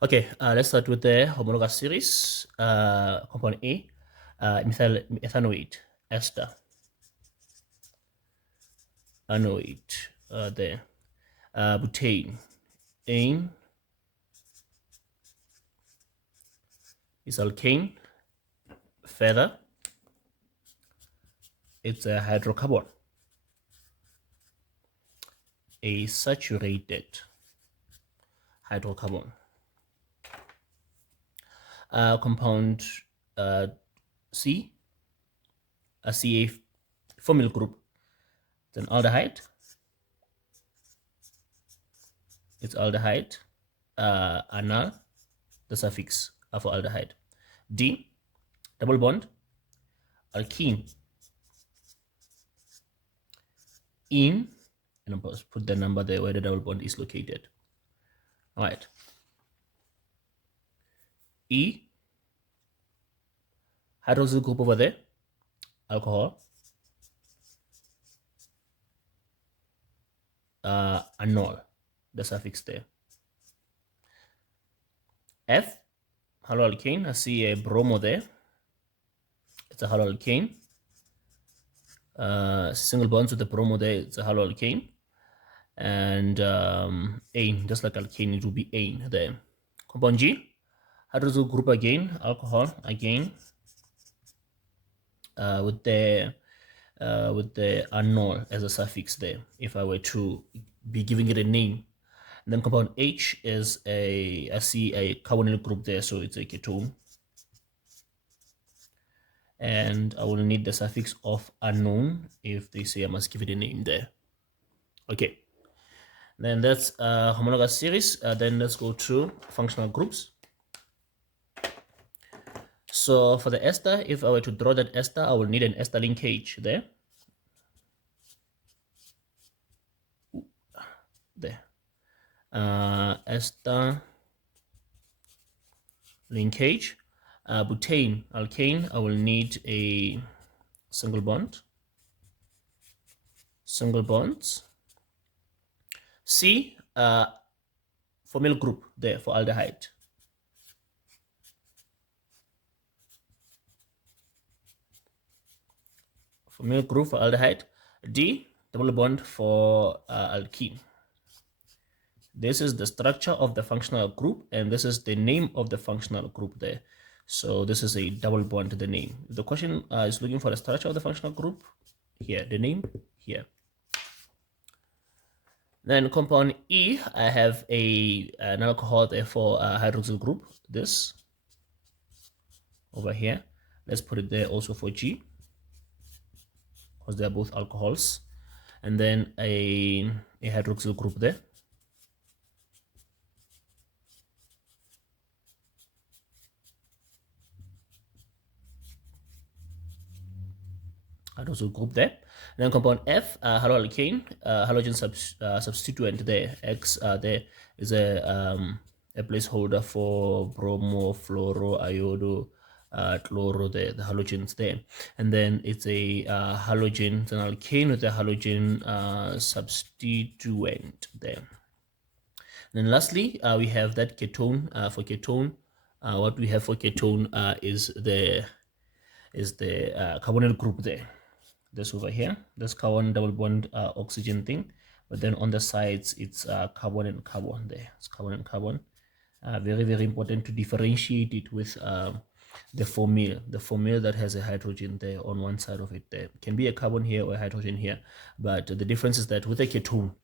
Okay, let's start with the homologous series. Compound A, ethanoate, ester, anoate, there. Butane, ane is alkane, feather, it's a hydrocarbon, a saturated hydrocarbon. Compound C, a Ca formyl group, it's an aldehyde. It's aldehyde, anal, the suffix for aldehyde. D, double bond, alkene, in, and I'll put the number there where the double bond is located. All right. E, hydroxyl group over there, alcohol, anol, the suffix there. F, haloalkane, I see a bromo there. It's a haloalkane. Single bonds with the bromo there, it's a haloalkane. And ane, just like alkane, it will be ane there. Compound G, hydroxyl group again, alcohol again, with the anol as a suffix there, if I were to be giving it a name. And then compound H is I see a carbonyl group there, so it's a ketone. And I will need the suffix of unknown if they say I must give it a name there. Okay, then that's homologous series. Then let's go to functional groups. So for the ester, if I were to draw that ester, I will need an ester linkage there. There. Ester linkage. Butane, alkane, I will need a single bond. Single bonds. C, formyl group there for aldehyde. Formyl group for aldehyde. D, double bond for alkene. This is the structure of the functional group, and this is the name of the functional group there. So this is a double bond to the name. The question is looking for the structure of the functional group. Here, the name here. Then compound E, I have an alcohol there for a hydroxyl group. This over here. Let's put it there also for G, because they are both alcohols. And then a hydroxyl group there. Hydroxyl group there. And then compound F, haloalkane, halogen substituent there. X there is a placeholder for bromo, fluoro, iodo, chloro there, the halogens there. And then it's a halogen, it's an alkane with a halogen substituent there. And then lastly, we have that ketone. For ketone, what we have for ketone is the carbonyl group there. This over here, this carbon double bond oxygen thing, but then on the sides it's carbon and carbon there. It's carbon and carbon. Very, very important to differentiate it with the formyl that has a hydrogen there on one side of it. There can be a carbon here or a hydrogen here, but the difference is that with a ketone,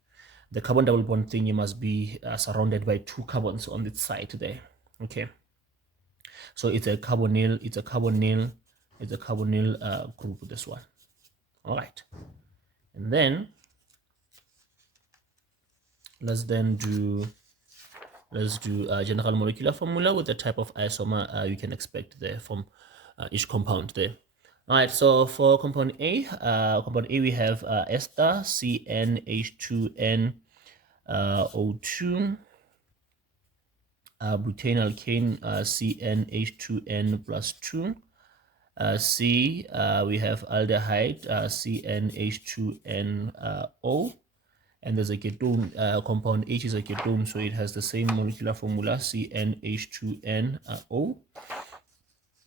the carbon double bond thing, you must be surrounded by two carbons on its side there. Okay, so it's a carbonyl, group, this one. All right, and then let's do general molecular formula with the type of isomer you can expect there from each compound there. All right, so for compound A, we have ester, CnH2n O2, butane alkane, CnH2n plus 2. We have aldehyde, CnH2nO, and there's a ketone. Compound H is a ketone, so it has the same molecular formula, CnH2nO.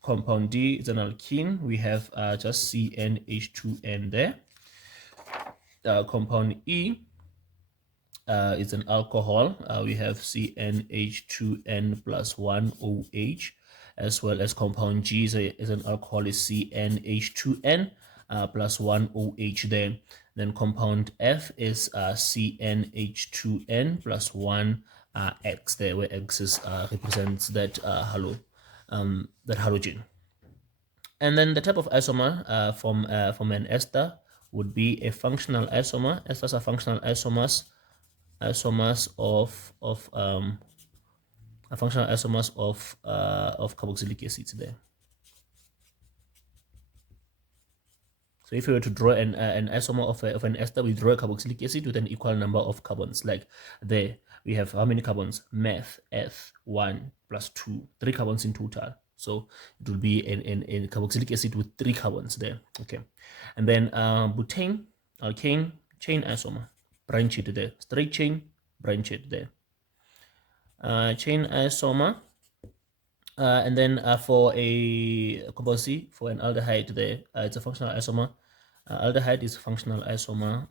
Compound D is an alkene. We have just CnH2n there. Compound E is an alcohol. We have CnH2n plus 1 OH, as well as compound G is an alcohol, is CnH2n plus 1 OH there. Then compound F is CnH2n plus 1 X there, where X is represents that that halogen. And then the type of isomer from an ester would be a functional isomer. Esters are functional isomers of functional isomers of carboxylic acids there. So if we were to draw an isomer of an ester, we draw a carboxylic acid with an equal number of carbons. Like there, we have how many carbons? Meth, eth, 1 plus 2, 3 carbons in total. So it will be a carboxylic acid with 3 carbons there. Okay, and then butane, alkane, chain isomer, branch it there, straight chain, branch it there. Chain isomer. And then for a composite, for an aldehyde there, it's a functional isomer. Aldehyde is functional isomer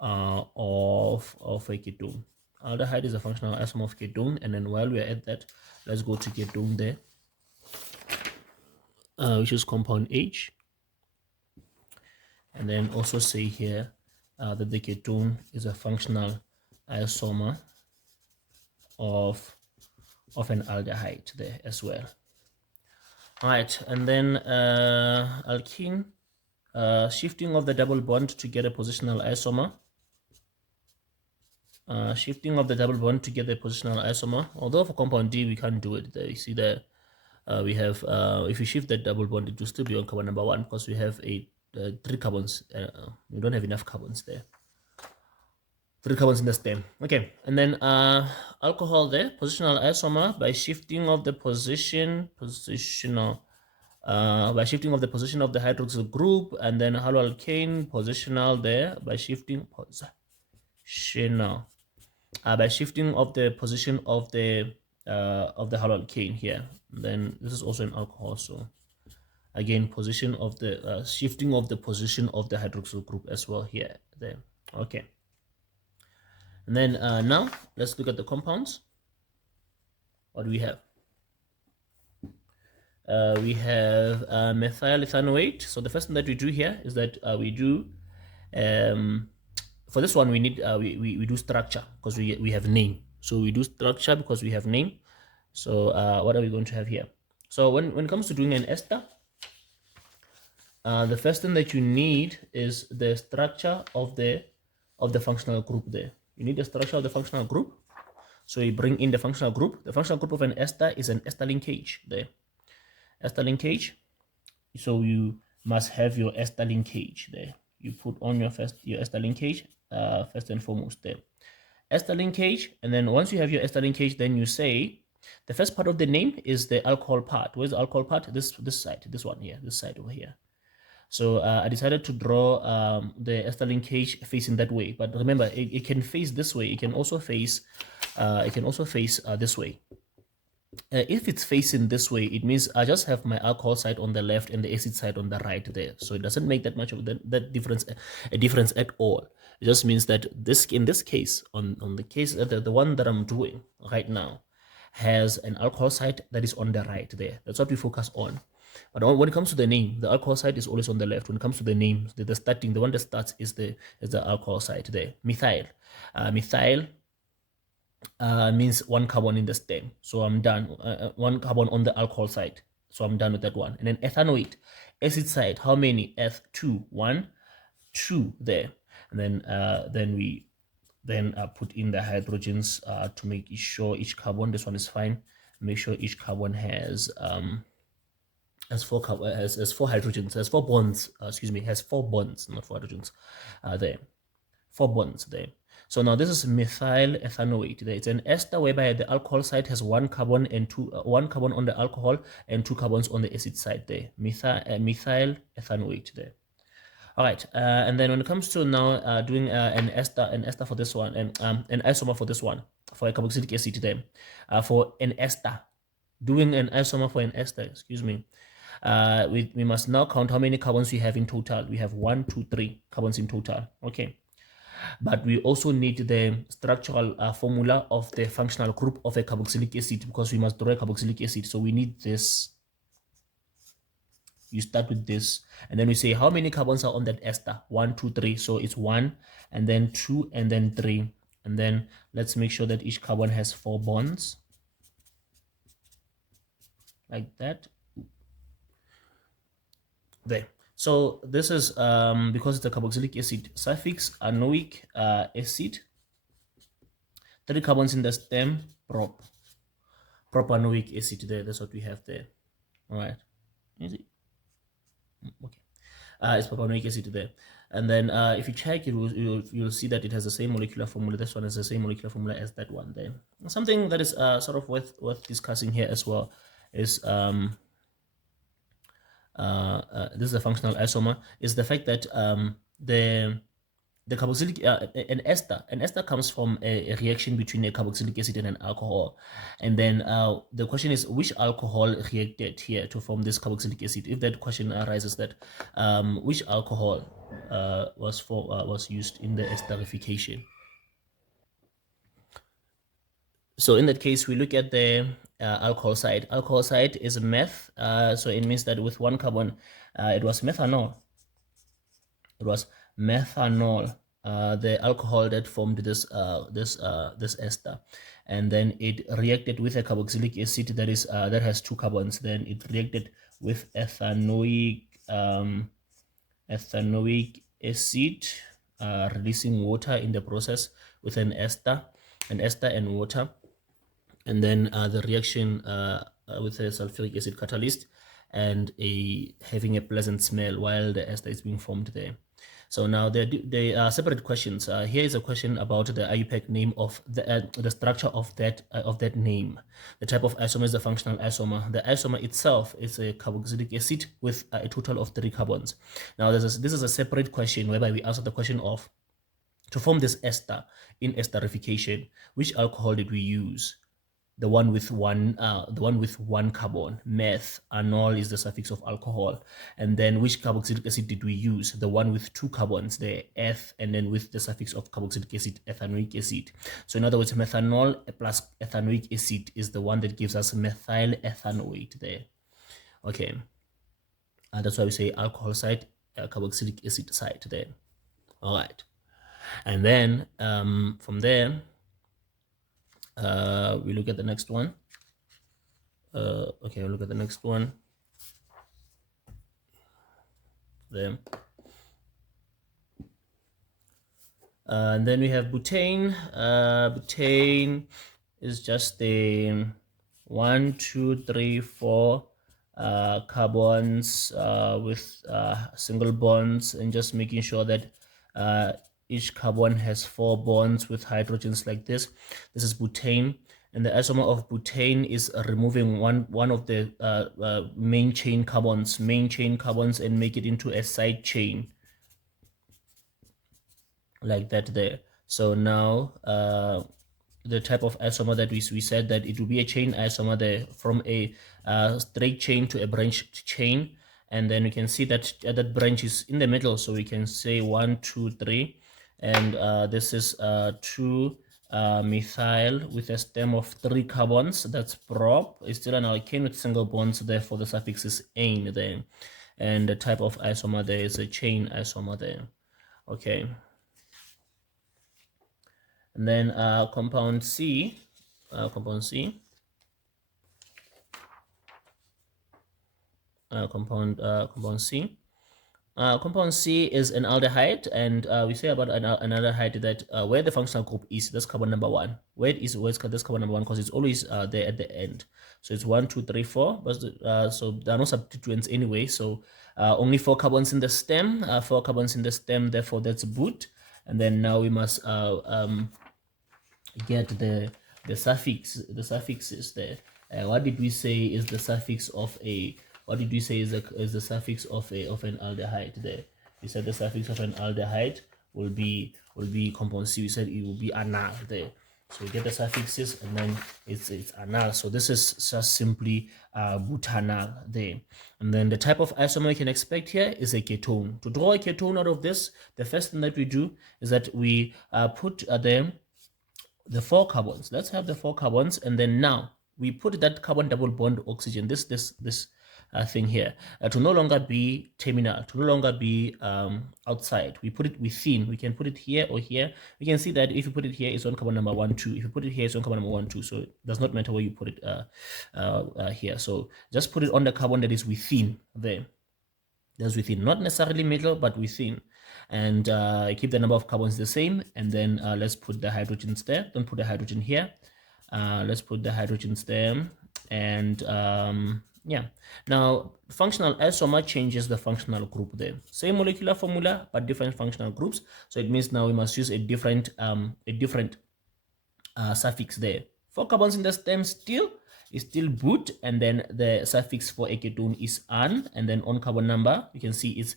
of a ketone. Aldehyde is a functional isomer of ketone. And then while we are at that, let's go to ketone there, which is compound H. And then also say here that the ketone is a functional isomer of an aldehyde there as well. All right, and then alkene, shifting of the double bond to get a positional isomer. Shifting of the double bond to get a positional isomer. Although for compound D we can't do it there. You see there, we have if you shift that double bond, it will still be on carbon number 1 because we have 3 carbons. We don't have enough carbons there. 3 carbons in the stem. Okay, and then alcohol there, positional isomer by shifting of the position of the hydroxyl group, and then haloalkane positional there by shifting positional by shifting of the position of the haloalkane here. Then this is also an alcohol, so again position of the shifting of the position of the hydroxyl group as well here there. Okay. And then now let's look at the compounds. What do we have? We have methyl ethanoate. So the first thing that we do here is that we do for this one we need we do structure because we have name. So we do structure because we have name. So what are we going to have here? So when it comes to doing an ester, the first thing that you need is the structure of the functional group there. You need the structure of the functional group. So you bring in the functional group. The functional group of an ester is an ester linkage there. Ester linkage. So you must have your ester linkage there. You put on your ester linkage first and foremost there. Ester linkage, and then once you have your ester linkage, then you say the first part of the name is the alcohol part. Where's the alcohol part? This side, this one here, this side over here. So I decided to draw the ester linkage facing that way. But remember, it can face this way. It can also face this way. If it's facing this way, it means I just have my alcohol side on the left and the acid side on the right there. So it doesn't make that much of that difference, a difference at all. It just means that in this case, on the case the one that I'm doing right now, has an alcohol side that is on the right there. That's what we focus on. But when it comes to the name, the alcohol side is always on the left. When it comes to the name, the starting, the one that starts is the alcohol side there. Methyl. Methyl means 1 carbon in the stem. So I'm done. 1 carbon on the alcohol side. So I'm done with that one. And then ethanoate. Acid side, how many? Eth2. 1, 2 there. And then we put in the hydrogens to make sure each carbon, this one is fine. Make sure each carbon has 4 hydrogens, has 4 bonds, has 4 bonds, not 4 hydrogens there. 4 bonds there. So now this is methyl ethanoate. There. It's an ester whereby the alcohol side has 1 carbon and 1 carbon on the alcohol and 2 carbons on the acid side there. Methyl ethanoate there. All right, and then when it comes to now doing an ester for this one, and an isomer for this one, for a carboxylic acid there, for an ester, doing an isomer for an ester, excuse me, we must now count how many carbons we have in total. We have 1, 2, 3 carbons in total. Okay, but we also need the structural formula of the functional group of a carboxylic acid, because we must draw a carboxylic acid. So we need this. You start with this, and then we say how many carbons are on that ester. 1, 2, 3. So it's 1, and then 2, and then 3. And then let's make sure that each carbon has 4 bonds, like that. There. So this is because it's a carboxylic acid, suffix anoic acid, 3 carbons in the stem, propanoic acid there. That's what we have there. All right. Easy. Okay. It's propanoic acid there. And then if you check, you'll see that it has the same molecular formula. This one has the same molecular formula as that one there. Something that is sort of worth discussing here as well is this is a functional isomer, is the fact that the carboxylic an ester comes from a reaction between a carboxylic acid and an alcohol, and then the question is which alcohol reacted here to form this carboxylic acid. If that question arises, that which alcohol was used in the esterification. So in that case, we look at the alcohol side. Alcohol side is meth, so it means that with 1 carbon, it was methanol. It was methanol, the alcohol that formed this ester, and then it reacted with a carboxylic acid that is that has 2 carbons. Then it reacted with ethanoic acid, releasing water in the process with an ester and water, and then the reaction with a sulfuric acid catalyst and having a pleasant smell while the ester is being formed there. So now they are separate questions. Here is a question about the IUPAC name of the structure of that name. The type of isomer is the functional isomer. The isomer itself is a carboxylic acid with a total of 3 carbons. Now this is a separate question whereby we answer the question of, to form this ester in esterification, which alcohol did we use? The one with one carbon, methanol is the suffix of alcohol. And then which carboxylic acid did we use? The one with 2 carbons, the eth, and then with the suffix of carboxylic acid, ethanoic acid. So in other words, methanol plus ethanoic acid is the one that gives us methyl ethanoate there. Okay, that's why we say alcohol side, carboxylic acid side there. All right, and then from there, we look at the next one. Okay, we'll look at the next one. There. And then we have butane. Butane is just the 1, 2, 3, 4 carbons with single bonds, and just making sure that each carbon has 4 bonds with hydrogens like this. This is butane, and the isomer of butane is removing one of the main chain carbons, and make it into a side chain like that there. So now the type of isomer that we said that it will be a chain isomer there, from a straight chain to a branched chain, and then we can see that that branch is in the middle, so we can say 1, 2, 3, and this is 2 methyl with a stem of 3 carbons. That's prop. It's still an alkane with single bonds, therefore the suffix is ane there, and the type of isomer there is a chain isomer there. Okay. And then compound C, compound C is an aldehyde, and we say about an aldehyde that where the functional group is, that's carbon number 1. Where's this carbon number 1? Because it's always there at the end. So it's 1, 2, 3, 4. But so there are no substituents anyway. So only 4 carbons in the stem. 4 carbons in the stem. Therefore, that's but. And then now we must get the suffixes there. What did we say is the suffix of a? What did we say is the suffix of an aldehyde there? We said the suffix of an aldehyde will be compound C. We said it will be anal there. So we get the suffixes and then it's anal. So this is just simply butanal there. And then the type of isomer you can expect here is a ketone. To draw a ketone out of this, the first thing that we do is that we put the 4 carbons. Let's have the 4 carbons, and then now we put that carbon double bond oxygen, this thing here, to no longer be terminal, to no longer be outside. We put it within. We can put it here or here. We can see that if you put it here, it's on carbon number 1, 2. If you put it here, it's on carbon number 1, 2. So it does not matter where you put it here. So just put it on the carbon that is within there. That's within, not necessarily middle, but within. And keep the number of carbons the same. And then let's put the hydrogens there. Don't put the hydrogen here. Let's put the hydrogens there. And yeah, now functional isomer changes the functional group there. Same molecular formula, but different functional groups. So it means now we must use a different suffix there. 4 carbons in the stem still is still but, and then the suffix for a ketone is an, and then on carbon number you can see it's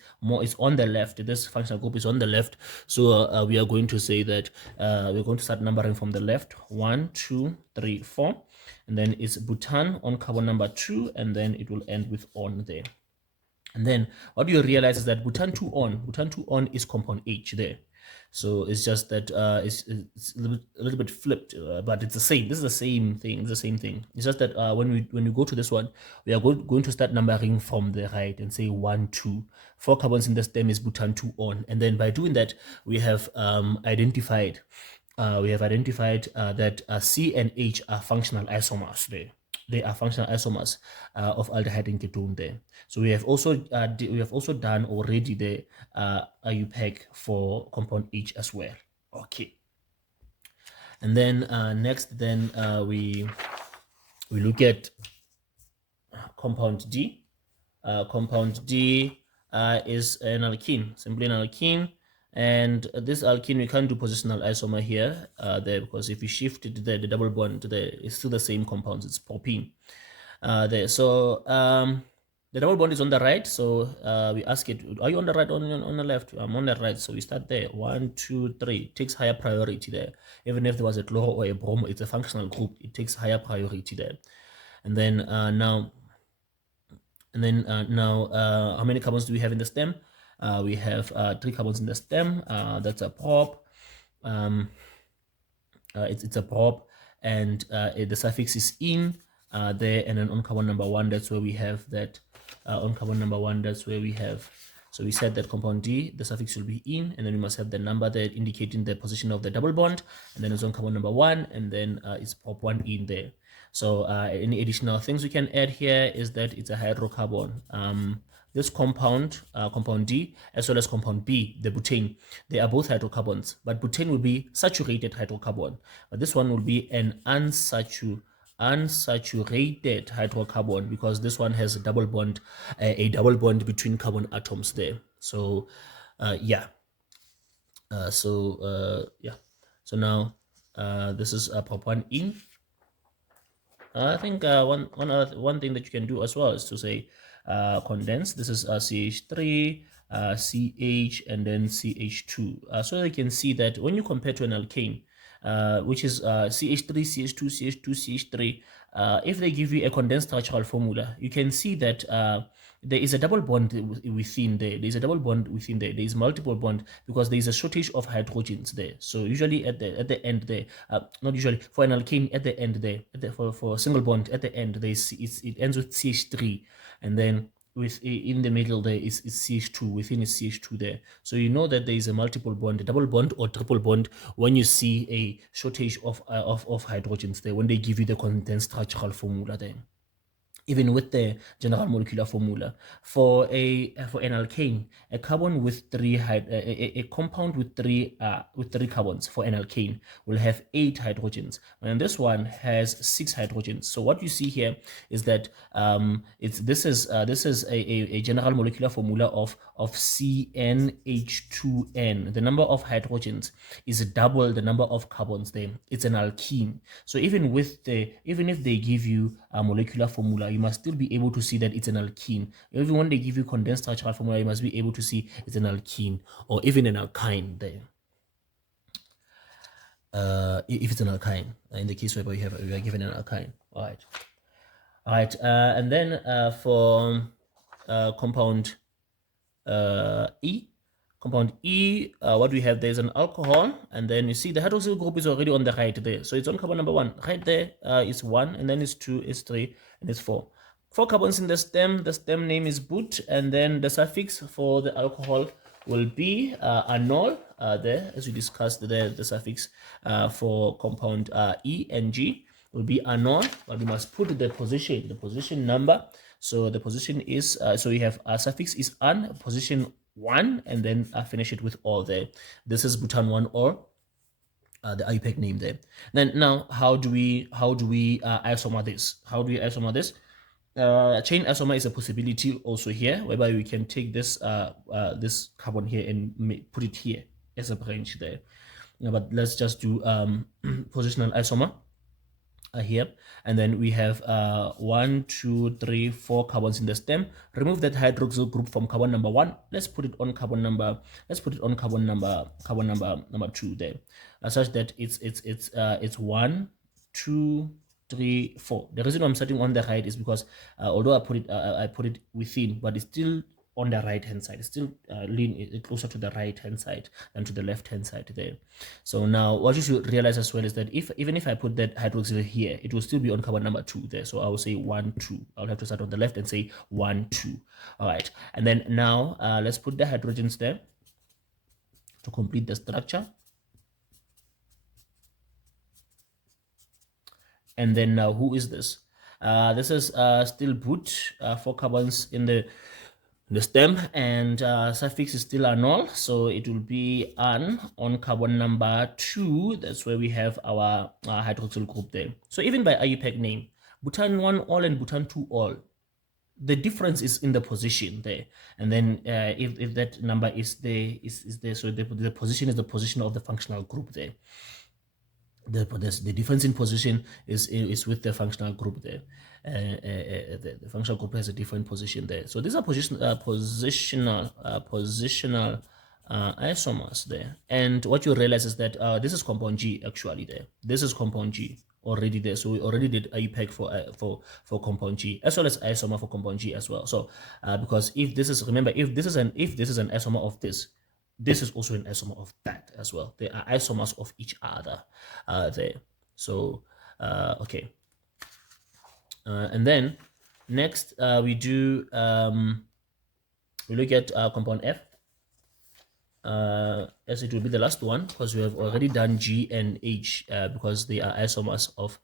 on the left. This functional group is on the left, so we are going to say that we're going to start numbering from the left. 1, 2, 3, 4, and then it's butan on carbon number 2, and then it will end with on there. And then what you realize is that butan 2 on is compound H there. So it's just that it's a little bit flipped, but it's the same. This is the same thing. It's the same thing. It's just that when we go to this one, we are going to start numbering from the right and say 1, 2. 4 carbons in the stem is butan 2 on, and then by doing that, we have identified that C and H are functional isomers there. They are functional isomers of aldehyde and ketone there. So we have also done already the IUPAC for compound H as well. Okay. And then next, then we look at compound D. Compound D is an alkene, simply an alkene. And this alkene, we can't do positional isomer here there, because if you shift it the double bond there, it's still the same compounds. It's propene there. So the double bond is on the right, so we ask it, are you on the right or on the left? I'm on the right, so we start there. 1, 2, 3. It takes higher priority there. Even if there was a chloro or a bromo, it's a functional group. It takes higher priority there. And then now how many carbons do we have in the stem? We have 3 carbons in the stem. That's a prop. It's a prop, and the suffix is in there, and then on carbon number 1, that's where we have that. On carbon number 1, that's where we have. So we said that compound D, the suffix will be in, and then we must have the number there indicating the position of the double bond, and then it's on carbon number 1, and then it's prop 1 in there. So any additional things we can add here is that it's a hydrocarbon. This compound, compound D, as well as compound B, the butane, they are both hydrocarbons, but butane will be saturated hydrocarbon, but this one will be an unsaturated hydrocarbon, because this one has a double bond between carbon atoms there. So yeah. So now this is prop 1 in. I think one thing that you can do as well is to say condense. This is CH3, CH, and then CH2. So you can see that when you compare to an alkane, which is CH3, CH2, CH2, CH3, if they give you a condensed structural formula, you can see that there is a double bond within there. There is a double bond within there. There is multiple bond because there is a shortage of hydrogens there. So usually at the end there, not usually, for an alkane at the end there, for a single bond at the end, it ends with CH3, and then in the middle there is CH2, within is CH2 there. So you know that there is a multiple bond, a double bond or triple bond when you see a shortage of hydrogens there, when they give you the condensed structural formula there. Even with the general molecular formula for an alkane, a carbon with a compound with three carbons for an alkane will have 8 hydrogens, and this one has 6 hydrogens. So what you see here is that this is a general molecular formula of CnH2n. The number of hydrogens is double the number of carbons there. It's an alkene. So even if they give you molecular formula, you must still be able to see that it's an alkene. Even when they give you condensed structural formula, you must be able to see it's an alkene or even an alkyne there. If it's an alkyne, in the case where you are given an alkyne. All right. And then for compound E. Compound E, what we have there is an alcohol, and then you see the hydroxyl group is already on the right there. So it's on carbon number 1. Right there is 1, and then it's 2, it's 3, and it's 4. 4 carbons in the stem. The stem name is but, and then the suffix for the alcohol will be anol there, as we discussed there. The suffix for compound E and G will be anol, but we must put the position number. So the position is, so we have suffix is an, position 1, and then finish it with all there. This is butan 1 or the IUPAC name there. Then now, how do we isomer this? How do we isomer this? Chain isomer is a possibility also here, whereby we can take this this carbon here and put it here as a branch there. But let's just do positional isomer here, and then we have 1, 2, 3, 4 carbons in the stem. Remove that hydroxyl group from carbon number 1. Let's put it on carbon number 2 there, such that it's 1, 2, 3, 4. The reason I'm starting on the right is because although I put it within, but it's still on the right hand side. It's still lean closer to the right hand side than to the left hand side there. So now what you should realize as well is that even if I put that hydroxyl here, it will still be on carbon number 2 there. So I will say 1, 2. I'll have to start on the left and say 1, 2. All right, and then now let's put the hydrogens there to complete the structure. And then now, who is this? This is still but, 4 carbons in the stem, and suffix is still anol, so it will be an on carbon number 2. That's where we have our hydroxyl group there. So even by IUPAC name, butan 1 all and butan 2 all, the difference is in the position there. And then if that number is there, so the position is the position of the functional group there. The difference in position is with the functional group there. The functional group has a different position there. So these are positional isomers there. And what you realize is that this is compound G actually there. This is compound G already there. So we already did IUPAC for compound G, as well as isomer for compound G as well. So because if this is, remember, if this is an isomer of this, this is also an isomer of that as well. They are isomers of each other there. So okay, and then next we do we look at compound F, as it will be the last one, because we have already done G and H because they are isomers of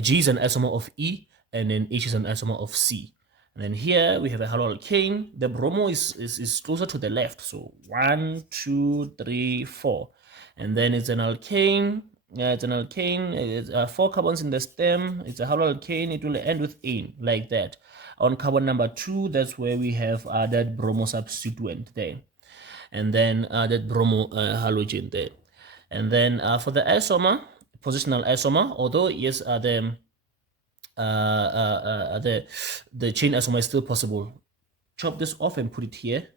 G is an isomer of E, and then H is an isomer of C. And then here we have a haloalkane. The bromo is closer to the left. So 1, 2, 3, 4. And then it's an alkane. It's an alkane. It's 4 carbons in the stem. It's a haloalkane. It will end with ane, like that. On carbon number 2, that's where we have that bromo substituent there. And then that bromo halogen there. And then for the isomer, positional isomer, although yes, the chain isomer is still possible. Chop this off and put it here.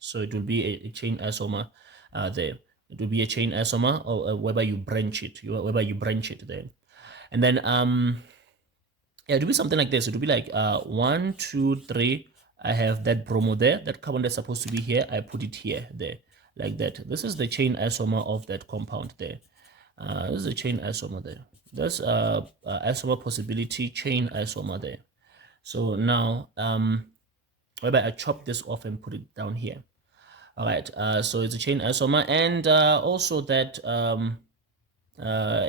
So it will be a chain isomer there. It will be a chain isomer, or whereby you branch it. There. And then yeah, it will be something like this. It will be like 1, 2, 3. I have that bromo there. That carbon that's supposed to be here, I put it here, there, like that. This is the chain isomer of that compound there. This is the chain isomer there. That's isomer possibility, chain isomer there. So now whereby I chop this off and put it down here. All right, so it's a chain isomer, and also that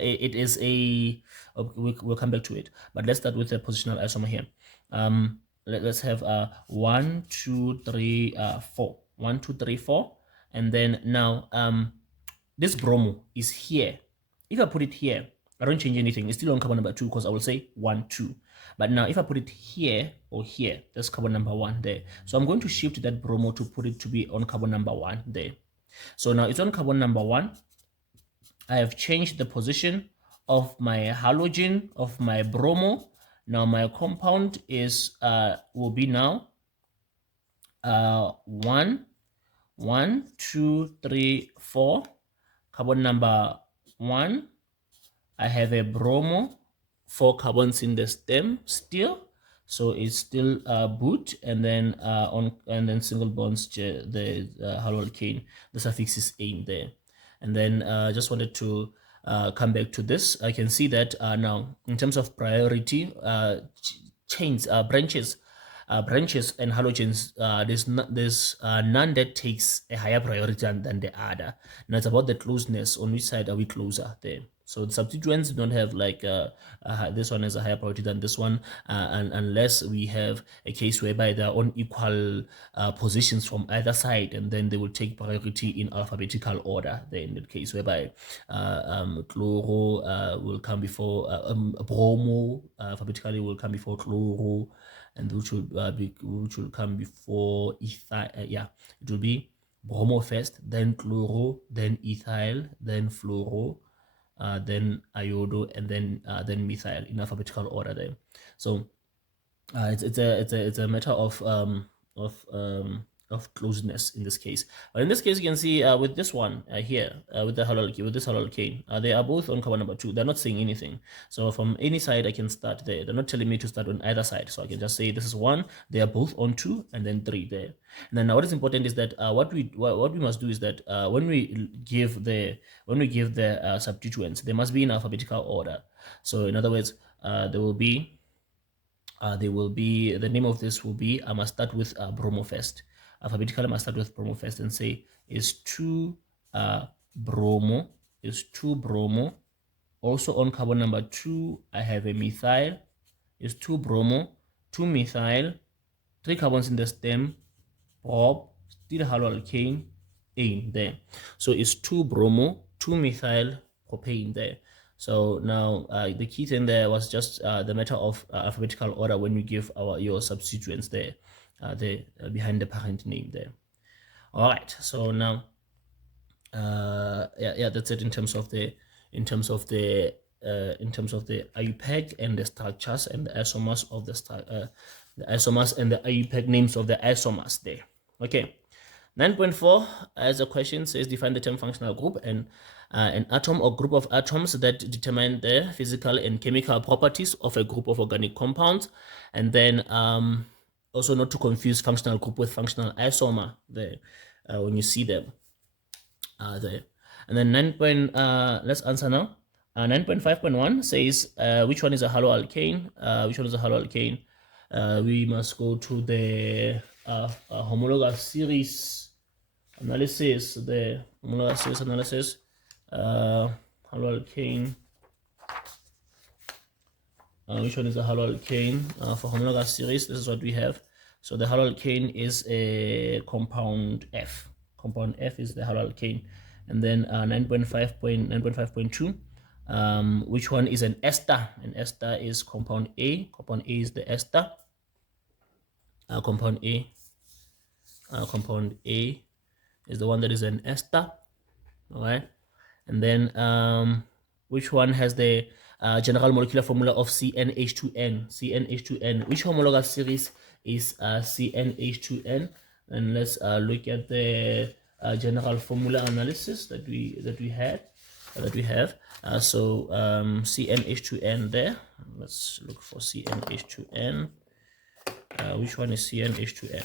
it is a we'll come back to it, but let's start with the positional isomer here. Let's have 1, 2, 3, 4. 1, 2, 3, 4, and then now this bromo is here. If I put it here, I don't change anything. It's still on carbon number 2 because I will say 1, 2. But now if I put it here or here, that's carbon number 1 there. So I'm going to shift that bromo to put it to be on carbon number 1 there. So now it's on carbon number 1. I have changed the position of my halogen, of my bromo. Now my compound is will be now 1, 1, 2, 3, 4. Carbon number 1. I have a bromo, 4 carbons in the stem still, so it's still boot, and then single bonds, the haloalkane, the suffix is "ane" there. And then just wanted to come back to this. I can see that now in terms of priority, chains, branches and halogens, there's none that takes a higher priority than the other. Now it's about the closeness. On which side are we closer there? So the substituents don't have like this one has a higher priority than this one, and unless we have a case whereby they are on equal positions from either side, and then they will take priority in alphabetical order. Then in that case, whereby chloro will come before bromo, alphabetically will come before chloro, and which will come before ethyl. Yeah, it will be bromo first, then chloro, then ethyl, then fluoro, then iodo, and then methyl in alphabetical order there. So it's a matter of closeness in this case. But in this case, you can see with this one here, with this haloalkane, they are both on carbon number 2. They're not saying anything. So from any side, I can start there. They're not telling me to start on either side. So I can just say this is 1. They are both on 2, and then 3 there. And then now what is important is that what we must do is that when we give the substituents, they must be in alphabetical order. So in other words, there will be the name of this will be, I must start with bromo first. Alphabetically, I must start with bromo first and say is 2 bromo, is 2 bromo. Also on carbon number 2, I have a methyl, is 2 bromo, 2 methyl, 3 carbons in the stem, prop, still haloalkane, ane there. So it's 2 bromo, 2 methyl propane there. So now the key thing there was just the matter of alphabetical order when you give your substituents there, behind the parent name there. All right. So now, yeah, that's it in terms of the IUPAC and the structures and the isomers of the isomers and the IUPAC names of the isomers there. Okay. 9.4 as a question says, define the term functional group and an atom or group of atoms that determine the physical and chemical properties of a group of organic compounds. And then also not to confuse functional group with functional isomer there when you see them there. And then let's answer now. 9.5.1 says which one is a haloalkane? Which one is a haloalkane? We must go to the homologous series analysis. The homologous series analysis. Haloalkane. Which one is a haloalkane? For homologous series, this is what we have. So the haloalkane is a compound F. Compound F is the haloalkane. And then 9.5.2, which one is an ester? An ester is compound A. Compound A is the ester. Compound A is the one that is an ester. All right. And then which one has the general molecular formula of CnH2n? CnH2n. Which homologous series is CnH2n? And let's look at the general formula analysis that we have. So CnH2n there. Let's look for CnH2n. Which one is CnH2n?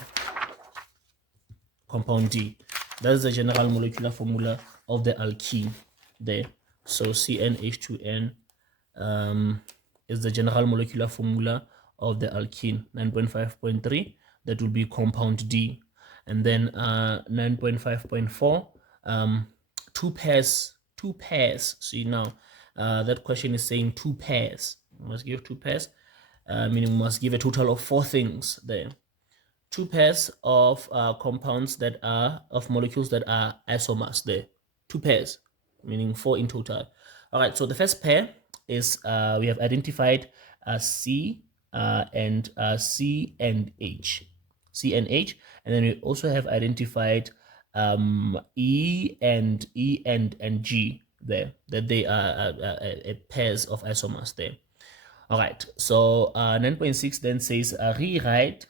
Compound D. That's the general molecular formula of the alkene there. So CnH2n is the general molecular formula of the alkene. 9.5.3, that will be compound D. And then 9.5.4, two pairs. See now, that question is saying 2 pairs. We must give 2 pairs, meaning we must give a total of 4 things there. 2 pairs of compounds that are of molecules that are isomers there. 2 pairs, meaning 4 in total. All right, so the first pair is we have identified C and C and H, and then we also have identified E and G. there, that they are pairs of isomers there. All right, so 9.6 then says rewrite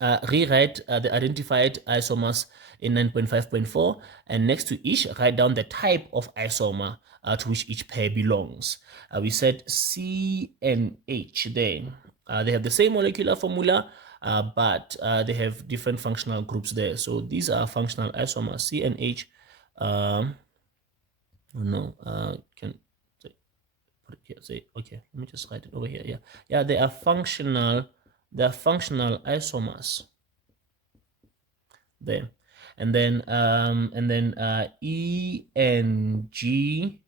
the identified isomers in 9.5.4, and next to each, write down the type of isomer to which each pair belongs. We said C and H there. They have the same molecular formula, but they have different functional groups there. So these are functional isomers, C and H. Can put it here, say, okay, let me just write it over here. Yeah, they are functional isomers there. And then E and G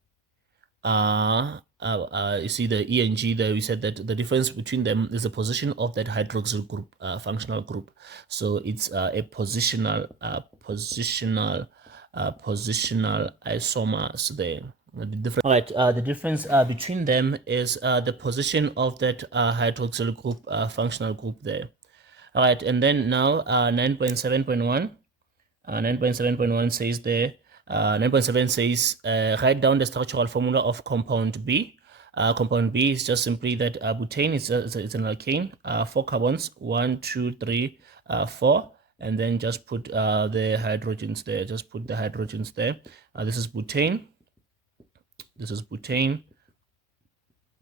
you see the E and G there. We said that the difference between them is the position of that hydroxyl group, functional group. So it's a positional isomers there. All right, the difference between them is the position of that hydroxyl group, functional group there. All right, and then now 9.7.1. 9.7.1 says there, 9.7 says write down the structural formula of compound B. Compound B is just simply that butane is it's an alkane, 4 carbons, 1, 2, 3, 4, and then just put the hydrogens there. Just put the hydrogens there. This is butane. This is butane.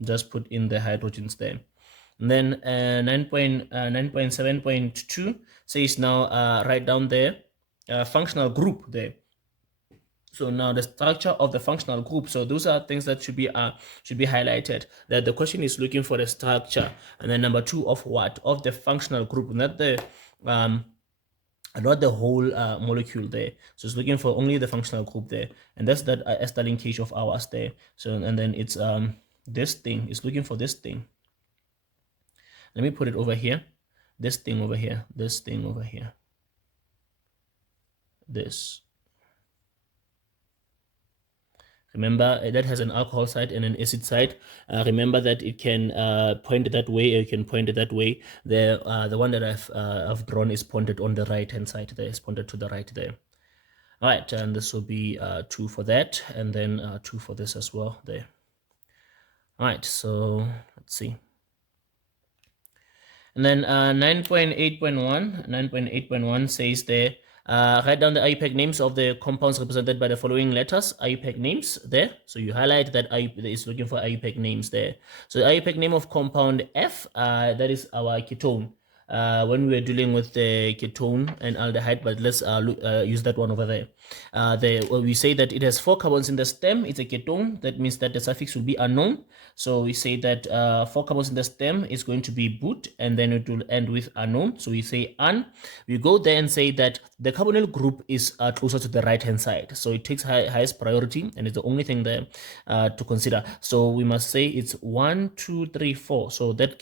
Just put in the hydrogens there. And then 9.7.2 says now write down there functional group there. So now the structure of the functional group. So those are things that should be highlighted. That the question is looking for the structure, and then number 2 of what? Of the functional group, not the whole molecule there. So it's looking for only the functional group there, and that's that ester linkage of ours there. So and then it's this thing is looking for this thing. Let me put it over here. This thing over here. This thing over here. This. Remember that has an alcohol side and an acid side. Remember that it can point that way, or you can point it that way. The one that I've drawn is pointed on the right hand side there. It's pointed to the right there. All right, and this will be 2 for that, and then 2 for this as well there. All right, so let's see. And then 9.8.1 says there, write down the IUPAC names of the compounds represented by the following letters. IUPAC names there. So you highlight that is looking for IUPAC names there. So the IUPAC name of compound F, that is our ketone. When we were dealing with the ketone and aldehyde, but let's use that one over there. We say that it has 4 carbons in the stem. It's a ketone. That means that the suffix will be unknown. So we say that 4 carbons in the stem is going to be but, and then it will end with unknown. So we say un. We go there and say that the carbonyl group is closer to the right hand side. So it takes highest priority, and it's the only thing there to consider. So we must say it's 1, 2, 3, 4. So that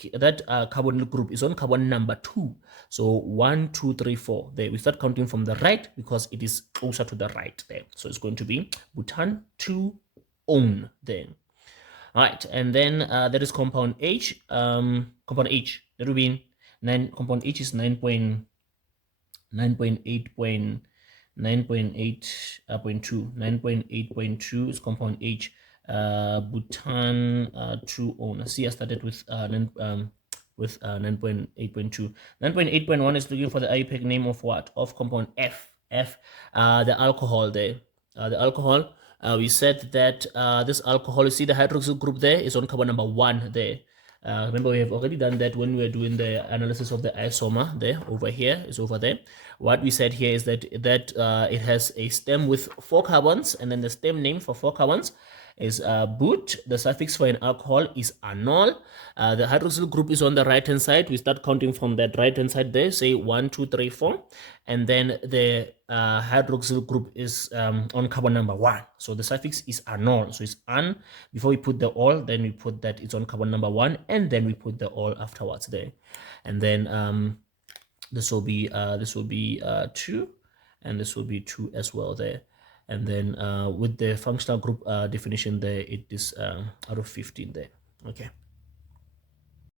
carbonyl group is on carbon number 2. So 1, 2, 3, 4 there. We start counting from the right because it is closer to the right there. So it's going to be butan 2 on there. All right, and then that is compound H. Compound H, that will be 9. Compound H is 9.8.2. 9.8.2 is compound H. Butan 2 on. See, I started with 9.8.2. 9.8.1 is looking for the IUPAC name of what? Of compound F. The alcohol there. The alcohol. We said that this alcohol, you see the hydroxyl group there is on carbon number 1 there. Remember, we have already done that when we were doing the analysis of the isomer there. Over here is over there. What we said here is that it has a stem with 4 carbons, and then the stem name for 4 carbons is but. The suffix for an alcohol is anol. The hydroxyl group is on the right hand side. We start counting from that right hand side there, say 1, 2, 3, 4, and then the hydroxyl group is on carbon number 1. So the suffix is anol. So it's an before we put the ol, then we put that it's on carbon number 1, and then we put the ol afterwards there, and then this will be 2, and this will be 2 as well there. And then with the functional group definition there, it is out of 15 there. Okay.